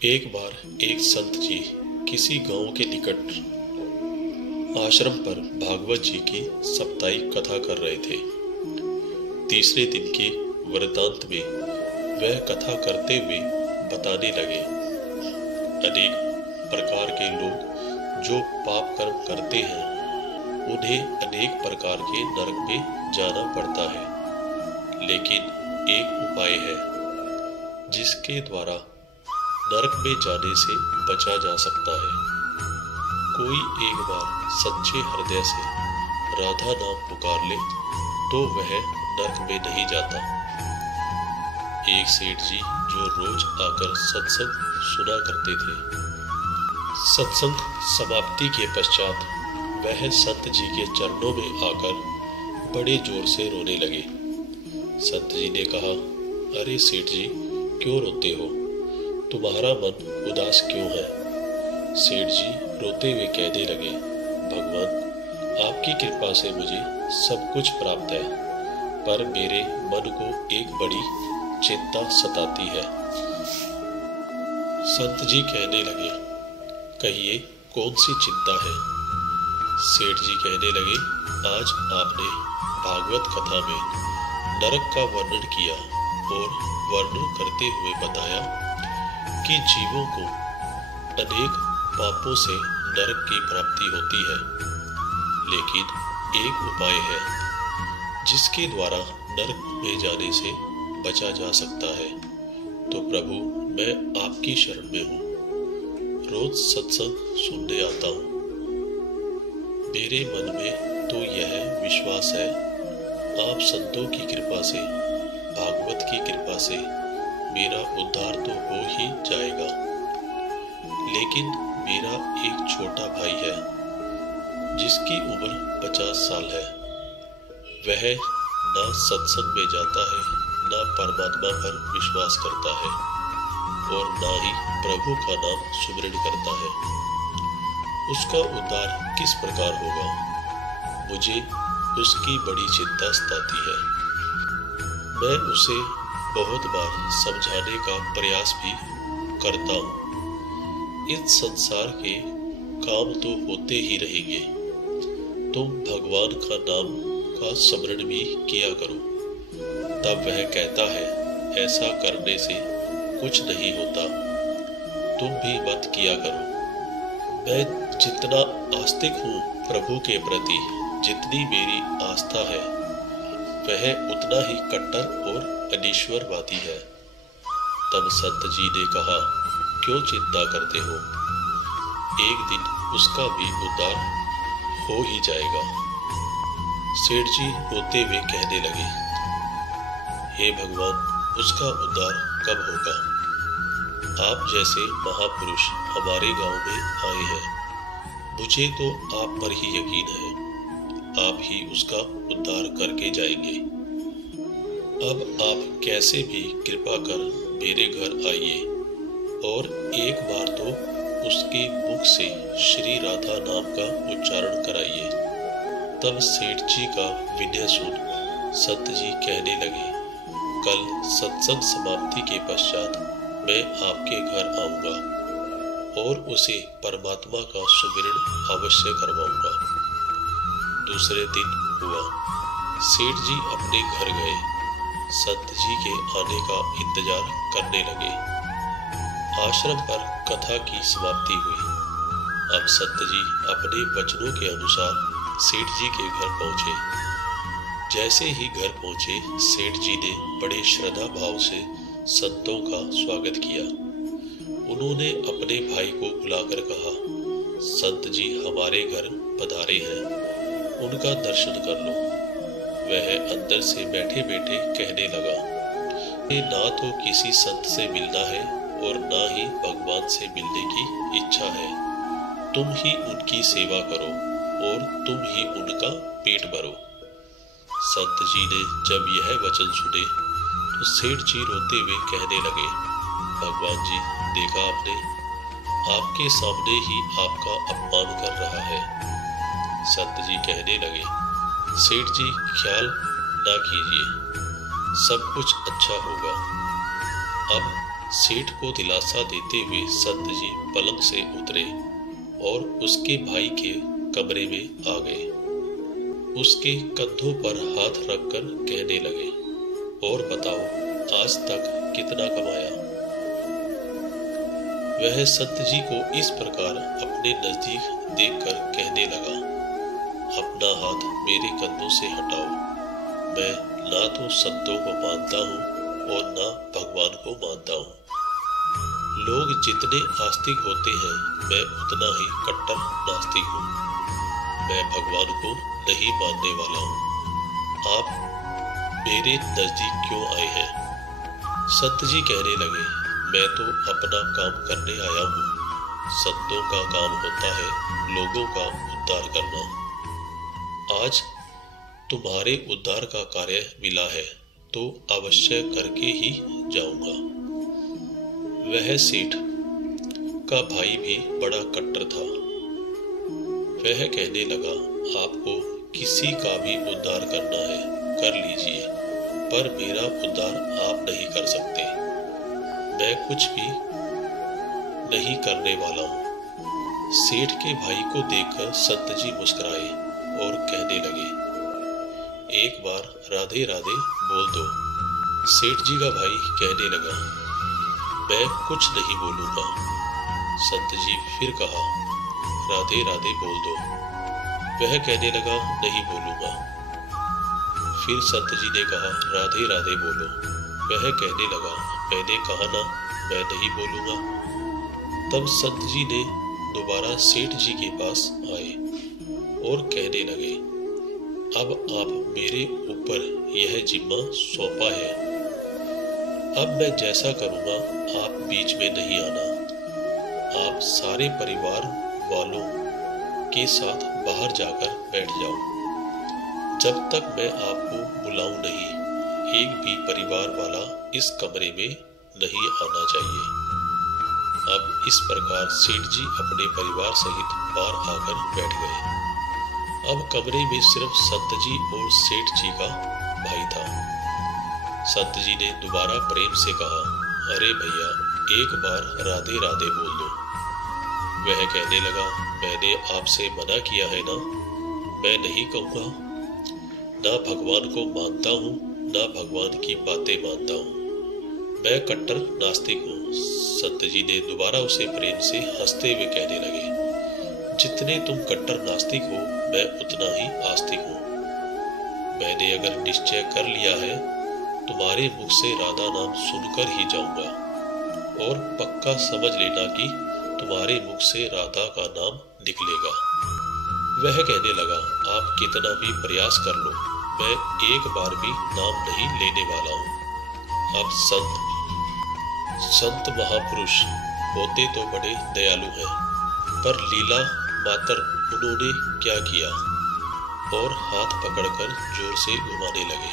एक बार एक संत जी किसी गांव के निकट आश्रम पर भागवत जी की साप्ताहिक कथा कर रहे थे। तीसरे दिन के वृत्तांत में वह कथा करते हुए बताने लगे, अनेक प्रकार के लोग जो पाप कर्म करते हैं उन्हें अनेक प्रकार के नरक में जाना पड़ता है, लेकिन एक उपाय है जिसके द्वारा नरक में जाने से बचा जा सकता है। कोई एक बार सच्चे हृदय से राधा नाम पुकार ले तो वह नरक में नहीं जाता। एक सेठ जी जो रोज आकर सत्संग सुना करते थे, सत्संग समाप्ति के पश्चात वह संत जी के चरणों में आकर बड़े जोर से रोने लगे। संत जी ने कहा, अरे सेठ जी, क्यों रोते हो? तुम्हारा मन उदास क्यों है? सेठ जी रोते हुए कहने लगे, भगवान, आपकी कृपा से मुझे सब कुछ प्राप्त है, पर मेरे मन को एक बड़ी चिंता सताती है। संत जी कहने लगे, कहिए कौन सी चिंता है? सेठ जी कहने लगे, आज आपने भागवत कथा में नरक का वर्णन किया और वर्णन करते हुए बताया कि जीवों को अनेक पापों से नरक की प्राप्ति होती है, लेकिन एक उपाय है जिसके द्वारा नरक में जाने से बचा जा सकता है। तो प्रभु, मैं आपकी शरण में हूँ, रोज सत्संग सुनने आता हूँ। मेरे मन में तो यह विश्वास है, आप संतों की कृपा से, भागवत की कृपा से मेरा उद्धार तो हो ही जाएगा, लेकिन मेरा एक छोटा भाई है जिसकी उम्र 50 साल है। वह ना सत्संग में जाता है, ना परमात्मा पर विश्वास करता है और ना ही प्रभु का नाम सुमिरन करता है। उसका उद्धार किस प्रकार होगा? मुझे उसकी बड़ी चिंता सताती है। मैं उसे बहुत बार समझाने का प्रयास भी करता हूँ। इस संसार के काम तो होते ही रहेंगे, तुम भगवान का नाम का स्मरण भी किया करो। तब वह कहता है, ऐसा करने से कुछ नहीं होता, तुम भी मत किया करो। मैं जितना आस्तिक हूँ प्रभु के प्रति, जितनी मेरी आस्था है, वह उतना ही कट्टर और अनीश्वरवादी है। तब संत जी ने कहा, क्यों चिंता करते हो? एक दिन उसका भी उद्धार हो ही जाएगा। सेठ जी रोते हुए कहने लगे, हे भगवान, उसका उद्धार कब होगा? आप जैसे महापुरुष हमारे गांव में आए हैं, मुझे तो आप पर ही यकीन है, आप ही उसका उद्धार करके जाएंगे। अब आप कैसे भी कृपा कर मेरे घर आइए और एक बार तो उसके मुख से श्री राधा नाम का उच्चारण कराइए। तब सेठ जी का विनय सुन संत जी कहने लगे, कल सत्संग समाप्ति के पश्चात मैं आपके घर आऊंगा और उसे परमात्मा का सुमिरन अवश्य करवाऊंगा। दूसरे दिन हुआ, सेठ जी अपने घर गए, संत जी के आने का इंतजार करने लगे। आश्रम पर कथा की समाप्ति हुई। अब संत जी अपने वचनों के अनुसार सेठ जी के घर पहुंचे। जैसे ही घर पहुंचे, सेठ जी ने बड़े श्रद्धा भाव से संतों का स्वागत किया। उन्होंने अपने भाई को बुलाकर कहा, संत जी हमारे घर पधारे हैं, उनका दर्शन कर लो। वह अंदर से बैठे बैठे कहने लगा, ये ना तो किसी संत से मिलना है और ना ही भगवान से मिलने की इच्छा है। तुम ही उनकी सेवा करो और तुम ही उनका पेट भरो। संत जी ने जब यह वचन सुने तो सेठ जी रोते हुए कहने लगे, भगवान जी, देखा आपने, आपके सामने ही आपका अपमान कर रहा है। संत जी कहने लगे, सेठ जी ख्याल ना कीजिए, सब कुछ अच्छा होगा। अब सेठ को दिलासा देते हुए संत जी पलंग से उतरे और उसके भाई के कमरे में आ गए। उसके कंधों पर हाथ रखकर कहने लगे, और बताओ आज तक कितना कमाया। वह संत जी को इस प्रकार अपने नजदीक देखकर कहने लगा, अपना हाथ मेरे कंधों से हटाओ। मैं ना तो संतों को मानता हूँ और ना भगवान को मानता हूँ। लोग जितने आस्तिक होते हैं मैं उतना ही कट्टर नास्तिक हूँ। मैं भगवान को नहीं मानने वाला हूँ। आप मेरे नजदीक क्यों आए हैं? संत जी कहने लगे, मैं तो अपना काम करने आया हूँ। संतों का काम होता है लोगों का उद्धार करना। आज तुम्हारे उद्धार का कार्य मिला है तो अवश्य करके ही जाऊंगा। वह सेठ का भाई भी बड़ा कट्टर था। वह कहने लगा, आपको किसी का भी उद्धार करना है कर लीजिए, पर मेरा उद्धार आप नहीं कर सकते। मैं कुछ भी नहीं करने वाला हूँ। सेठ के भाई को देखकर संत जी मुस्कुराए और कहने लगे, एक बार राधे राधे बोल दो। सेठ जी का भाई कहने लगा, मैं कुछ नहीं बोलूंगा। संत जी फिर कहा, राधे राधे बोल दो। वह कहने लगा, नहीं बोलूंगा। फिर संत जी ने कहा, राधे राधे बोलो। वह कहने लगा, मैंने कहा ना मैं नहीं बोलूंगा। तब संत जी ने दोबारा सेठ जी के पास आए और कहने लगे, अब आप मेरे ऊपर यह जिम्मा सौंपा है। अब मैं जैसा करूंगा आप बीच में नहीं आना। आप सारे परिवार वालों के साथ बाहर जाकर बैठ जाओ। जब तक मैं आपको बुलाऊं नहीं, एक भी परिवार वाला इस कमरे में नहीं आना चाहिए। अब इस प्रकार सेठ जी अपने परिवार सहित बाहर आकर बैठ गए। अब कमरे में सिर्फ संत जी और सेठ जी का भाई था। संत जी ने दोबारा प्रेम से कहा, अरे भैया एक बार राधे राधे बोल दो। वह कहने लगा, मैंने आपसे मना किया है ना, मैं नहीं कहूँगा। ना भगवान को मानता हूँ ना भगवान की बातें मानता हूँ। मैं कट्टर नास्तिक हूँ। संत जी ने दोबारा उसे प्रेम से हंसते हुए कहने लगे, जितने तुम कट्टर नास्तिक हो मैं उतना ही आस्तिक हूँ। मैंने अगर निश्चय कर लिया है तुम्हारे मुख से राधा नाम सुनकर ही जाऊंगा, और पक्का समझ लेना कि तुम्हारे मुख से राधा का नाम निकलेगा। वह कहने लगा, आप कितना भी प्रयास कर लो मैं एक बार भी नाम नहीं लेने वाला हूँ। अब संत महापुरुष होते तो बड़े दयालु हैं, पर लीला मात्र उन्होंने क्या किया, और हाथ पकड़कर जोर से घुमाने लगे।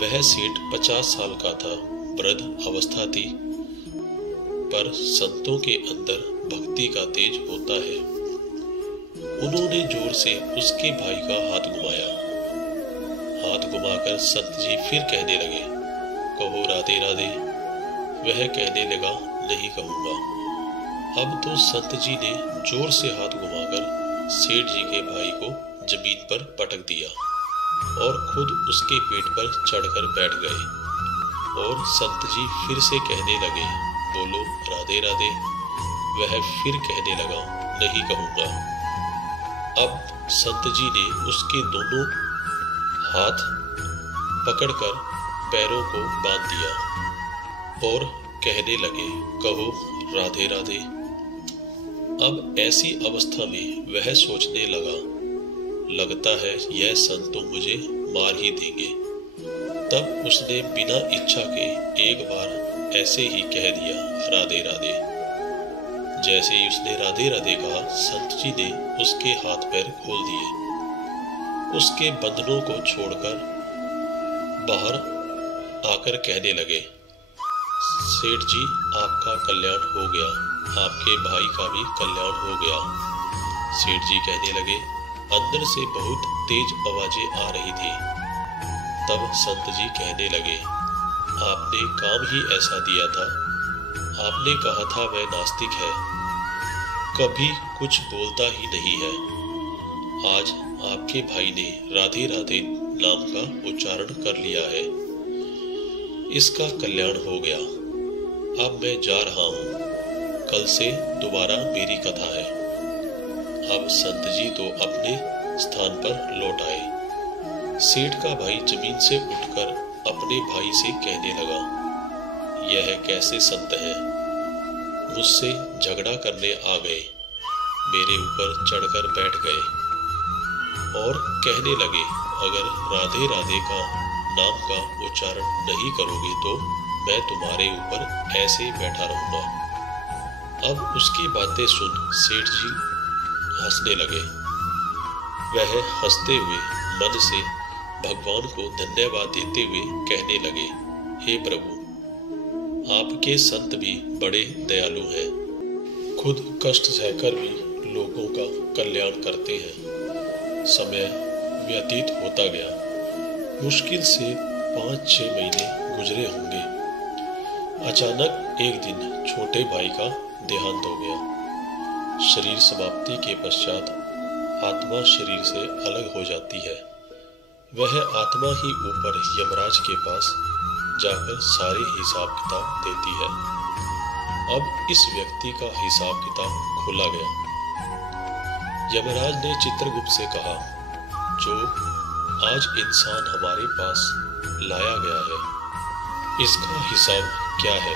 वह सेठ 50 साल का था, वृद्ध अवस्था थी, पर संतों के अंदर भक्ति का तेज होता है। उन्होंने जोर से उसके भाई का हाथ घुमाया। हाथ घुमाकर संत जी फिर कहने लगे, कहो राधे राधे। वह कहने लगा, नहीं कहूंगा। अब तो संत जी ने जोर से हाथ घुमाकर सेठ जी के भाई को जमीन पर पटक दिया और खुद उसके पेट पर चढ़कर बैठ गए। और संत जी फिर से कहने लगे, बोलो राधे राधे। वह फिर कहने लगा, नहीं कहूंगा। अब संत जी ने उसके दोनों हाथ पकड़कर पैरों को बांध दिया और कहने लगे, कहो राधे राधे। अब ऐसी अवस्था में वह सोचने लगा, लगता है यह संत तो मुझे मार ही देंगे। तब उसने बिना इच्छा के एक बार ऐसे ही कह दिया, राधे राधे। जैसे ही उसने राधे राधे कहा, संत जी ने उसके हाथ पैर खोल दिए, उसके बंधनों को छोड़कर बाहर आकर कहने लगे, सेठ जी आपका कल्याण हो गया, आपके भाई का भी कल्याण हो गया। सेठ जी कहने लगे, अंदर से बहुत तेज आवाजें आ रही थी। तब संत जी कहने लगे, आपने काम ही ऐसा दिया था। आपने कहा था वह नास्तिक है, कभी कुछ बोलता ही नहीं है। आज आपके भाई ने राधे राधे नाम का उच्चारण कर लिया है। इसका कल्याण हो गया। अब मैं जा रहा हूँ। कल से दोबारा मेरी कथा है। अब संत जी तो अपने स्थान पर लौट आए। सेठ का भाई जमीन से उठकर अपने भाई से कहने लगा, यह कैसे संत है, मुझसे झगड़ा करने आ गए, मेरे ऊपर चढ़कर बैठ गए और कहने लगे, अगर राधे राधे का नाम का उच्चारण नहीं करोगे तो मैं तुम्हारे ऊपर ऐसे बैठा रहूंगा। अब उसकी बातें सुन सेठ जी हंसने लगे। वह हंसते हुए मन से भगवान को धन्यवाद देते हुए कहने लगे, हे प्रभु, आपके संत भी बड़े दयालु हैं, खुद कष्ट सहकर भी लोगों का कल्याण करते हैं। समय व्यतीत होता गया। मुश्किल से 5-6 महीने गुजरे होंगे। अचानक एक दिन छोटे भाई का देहांत हो गया। शरीर समाप्ति के पश्चात आत्मा शरीर से अलग हो जाती है। वह आत्मा ही ऊपर यमराज के पास जाकर सारे हिसाब किताब देती है। अब इस व्यक्ति का हिसाब किताब खोला गया। यमराज ने चित्रगुप्त से कहा, जो आज इंसान हमारे पास लाया गया है, इसका हिसाब क्या है?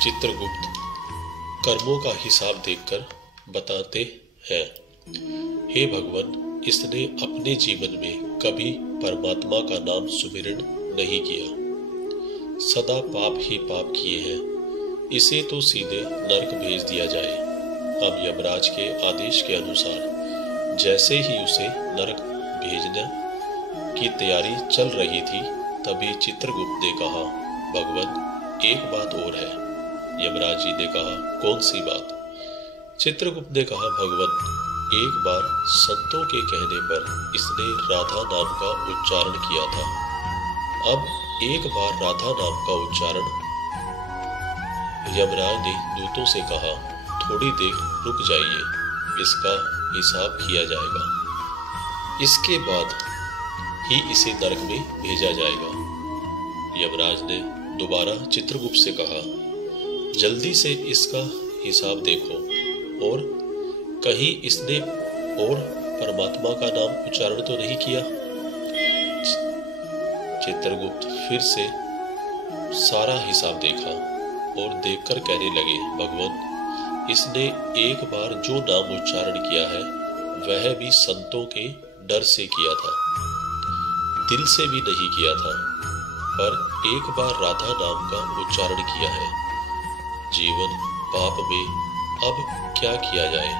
चित्रगुप्त कर्मों का हिसाब देखकर बताते हैं, हे भगवान, इसने अपने जीवन में कभी परमात्मा का नाम सुमिरन नहीं किया, सदा पाप ही पाप किए हैं। इसे तो सीधे नरक भेज दिया जाए। अब यमराज के आदेश के अनुसार जैसे ही उसे नरक भेजने की तैयारी चल रही थी, तभी चित्रगुप्त ने कहा, भगवान, एक बात और है। यमराज जी ने कहा, कौन सी बात? चित्रगुप्त ने कहा, भगवान, एक बार संतों के कहने पर इसने राधा नाम का उच्चारण किया था। अब एक बार राधा नाम का उच्चारण। यमराज ने दूतों से कहा, थोड़ी देर रुक जाइए, इसका हिसाब किया जाएगा, इसके बाद ही इसे नरक में भेजा जाएगा। यमराज ने दोबारा चित्रगुप्त से कहा, जल्दी से इसका हिसाब देखो और कहीं इसने और परमात्मा का नाम उच्चारण तो नहीं किया। चित्रगुप्त फिर से सारा हिसाब देखा और देखकर कहने लगे, भगवान, इसने एक बार जो नाम उच्चारण किया है वह भी संतों के डर से किया था, दिल से भी नहीं किया था, पर एक बार राधा नाम का उच्चारण किया है। जीवन पाप में अब क्या किया जाए?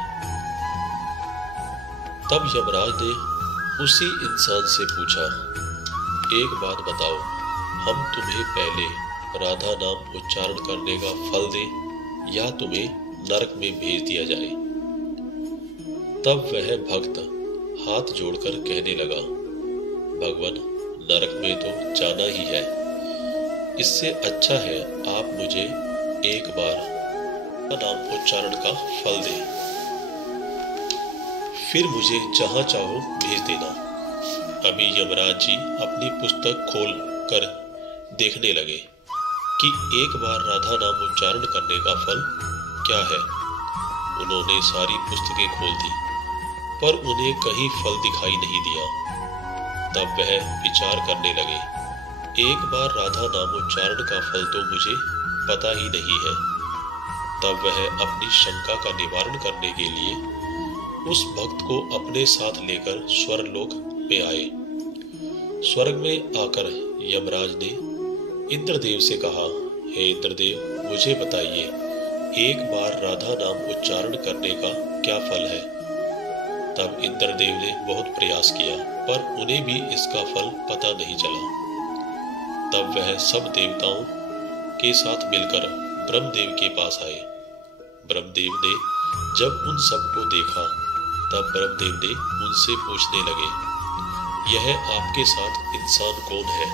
तब यमराज ने उसी इंसान से पूछा, एक बात बताओ, हम तुम्हें पहले राधा नाम उच्चारण करने का फल दें या तुम्हें नरक में भेज दिया जाए? तब वह भक्त हाथ जोड़कर कहने लगा, भगवान, नरक में तो जाना ही है, इससे अच्छा है आप मुझे एक बार नाम उच्चारण का फल दें, फिर मुझे जहां चाहो भेज देना। अभी यमराज जी अपनी पुस्तक खोल कर देखने लगे कि एक बार राधा नाम उच्चारण करने का फल क्या है। उन्होंने सारी पुस्तकें खोल दी, पर उन्हें कहीं फल दिखाई नहीं दिया। तब वह विचार करने लगे, एक बार राधा नाम उच्चारण का फल तो मुझे पता ही नहीं है। तब वह अपनी शंका का निवारण करने के लिए उस भक्त को अपने साथ लेकर स्वर्गलोक में आए। स्वर्ग में आकर यमराज ने इंद्रदेव से कहा, हे इंद्रदेव, मुझे बताइए, एक बार राधा नाम उच्चारण करने का क्या फल है? तब इंद्रदेव ने बहुत प्रयास किया, पर उन्हें भी इसका फल पता नहीं चला। तब वह सब देवताओं के साथ मिलकर ब्रह्मदेव के पास आए। ब्रह्मदेव ने जब उन सबको देखा, तब ब्रह्मदेव ने उनसे पूछने लगे, यह आपके साथ इंसान कौन है?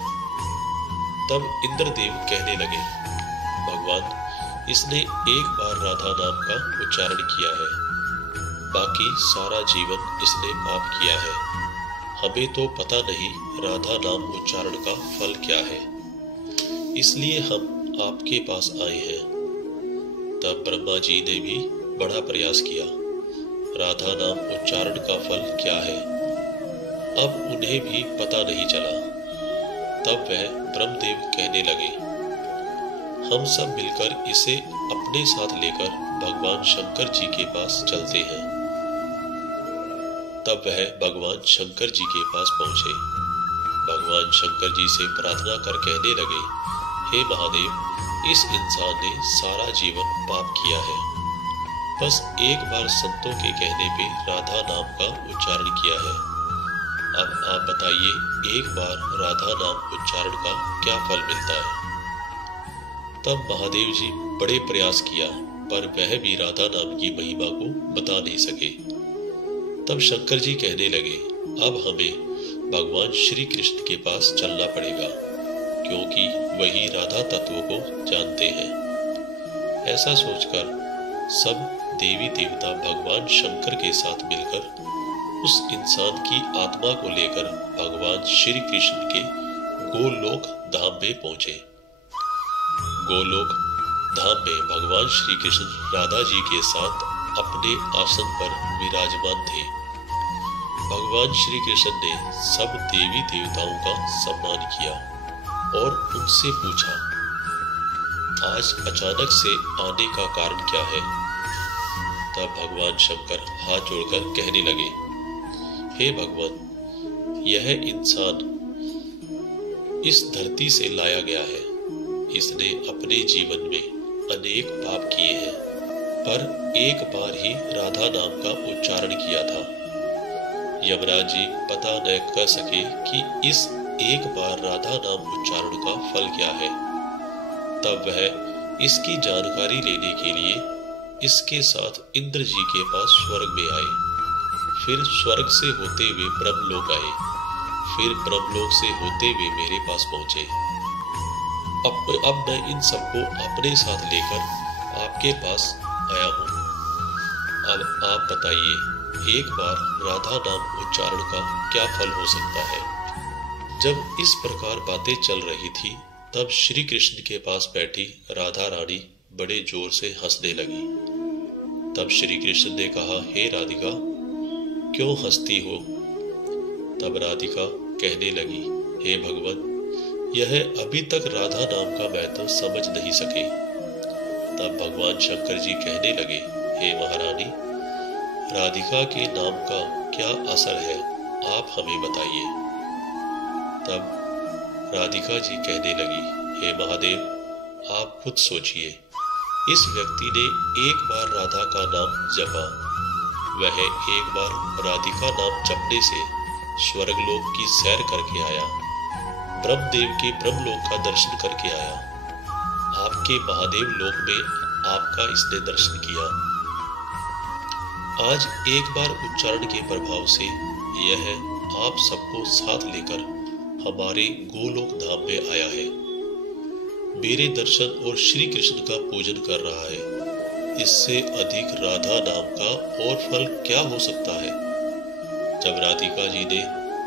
तब इंद्रदेव कहने लगे, भगवान, इसने एक बार राधा नाम का उच्चारण किया है, बाकी सारा जीवन इसने पाप किया है। हमें तो पता नहीं राधा नाम उच्चारण का फल क्या है, इसलिए हम आपके पास आए हैं। तब ब्रह्मा जी ने भी बड़ा प्रयास किया। राधा नाम उच्चारण का फल क्या है, अब उन्हें भी पता नहीं चला। तब वह ब्रह्मदेव कहने लगे, हम सब मिलकर इसे अपने साथ लेकर भगवान शंकर जी के पास चलते हैं। तब वह भगवान शंकर जी के पास पहुंचे। भगवान शंकर जी से प्रार्थना कर कहने लगे, हे महादेव, इस इंसान ने सारा जीवन पाप किया है, बस एक बार संतों के कहने पे राधा नाम का उच्चारण किया है। अब आप बताइए, एक बार राधा नाम उच्चारण का क्या फल मिलता है? तब महादेव जी बड़े प्रयास किया, पर वह भी राधा नाम की महिमा को बता नहीं सके। तब शंकर जी कहने लगे, अब हमें भगवान श्री कृष्ण के पास चलना पड़ेगा, क्योंकि वही राधा तत्व को जानते हैं। ऐसा सोचकर सब देवी देवता भगवान शंकर के साथ मिलकर उस इंसान की आत्मा को लेकर भगवान श्री कृष्ण के गोलोक धाम में पहुंचे। गोलोक धाम में भगवान श्री कृष्ण राधा जी के साथ अपने आसन पर विराजमान थे। भगवान श्री कृष्ण ने सब देवी देवताओं का सम्मान किया और उनसे पूछा, आज अचानक से आने का कारण क्या है? तब भगवान शंकर हाथ जोड़कर कहने लगे, हे भगवान, यह इंसान इस धरती से लाया गया है। इसने अपने जीवन में अनेक पाप किए हैं, पर एक बार ही राधा नाम का उच्चारण किया था। यमराज जी पता न कर सके कि इस एक बार राधा नाम उच्चारण का फल क्या है। तब वह इसकी जानकारी लेने के लिए इसके साथ इंद्र जी के पास स्वर्ग में आए। फिर स्वर्ग से होते हुए ब्रह्मलोक आए। फिर ब्रह्मलोक से होते हुए मेरे पास पहुंचे। अब मैं इन सबको अपने साथ लेकर आपके पास आया हूं। अब आप बताइए, एक बार राधा नाम उच्चारण का क्या फल हो सकता है? जब इस प्रकार बातें चल रही थी, तब श्री कृष्ण के पास बैठी राधा रानी बड़े जोर से हंसने लगी। तब श्री कृष्ण ने कहा, हे राधिका, क्यों हंसती हो? तब राधिका कहने लगी, हे भगवान, यह अभी तक राधा नाम का महत्व समझ नहीं सके। तब भगवान शंकर जी कहने लगे, हे महारानी, राधिका के नाम का क्या असर है, आप हमें बताइए। तब राधिका जी कहने लगी, हे महादेव, आप खुद सोचिए, इस व्यक्ति ने एक बार राधा का नाम जपा। वह एक बार राधिका नाम जपने से स्वर्गलोक की सैर करके आया, ब्रह्मदेव के ब्रह्मलोक का दर्शन करके आया, आपके महादेव लोक में आपका इसने दर्शन किया। आज एक बार उच्चारण के प्रभाव से यह आप सबको साथ लेकर हमारे गोलोक धाम में आया है, मेरे दर्शन और श्री कृष्ण का पूजन कर रहा है। इससे अधिक राधा नाम का और फल क्या हो सकता है? जब राधिका जी ने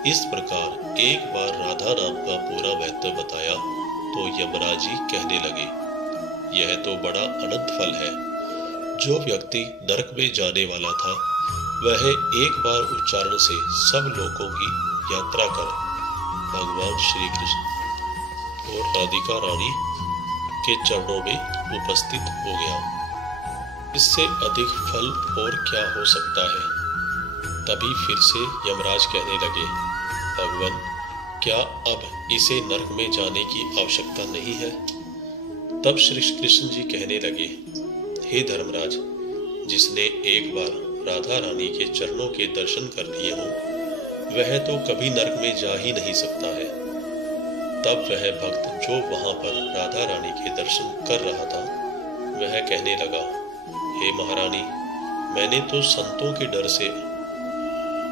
इस प्रकार एक बार राधा नाम का पूरा महत्व बताया, तो यमराज जी कहने लगे, यह तो बड़ा अनंत फल है। जो व्यक्ति नरक में जाने वाला था, वह एक बार उच्चारण से सब लोगों की यात्रा कर भगवान श्री कृष्ण और राधिका रानी के चरणों में उपस्थित हो गया। इससे अधिक फल और क्या हो सकता है? तभी फिर से यमराज कहने लगे, भगवान, क्या अब इसे नरक में जाने की आवश्यकता नहीं है? तब श्री कृष्ण जी कहने लगे, हे धर्मराज, जिसने एक बार राधा रानी के चरणों के दर्शन कर लिए हो, वह तो कभी नरक में जा ही नहीं सकता है। तब वह भक्त जो वहां पर राधा रानी के दर्शन कर रहा था, वह कहने लगा, हे महारानी, मैंने तो संतों के डर से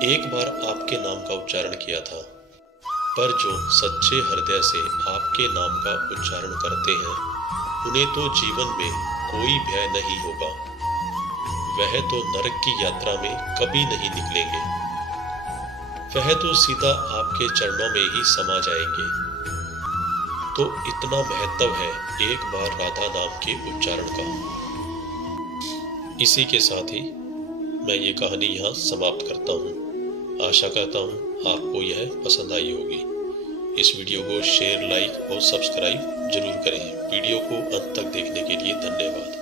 एक बार आपके नाम का उच्चारण किया था, पर जो सच्चे हृदय से आपके नाम का उच्चारण करते हैं उन्हें तो जीवन में कोई भय नहीं होगा। वह तो नरक की यात्रा में कभी नहीं निकलेंगे। वह तो सीधा आपके चरणों में ही समा जाएंगे। तो इतना महत्व है एक बार राधा नाम के उच्चारण का। इसी के साथ ही मैं ये कहानी यहाँ समाप्त करता हूँ। आशा करता हूँ आपको यह पसंद आई होगी। इस वीडियो को शेयर, लाइक और सब्सक्राइब जरूर करें। वीडियो को अंत तक देखने के लिए धन्यवाद।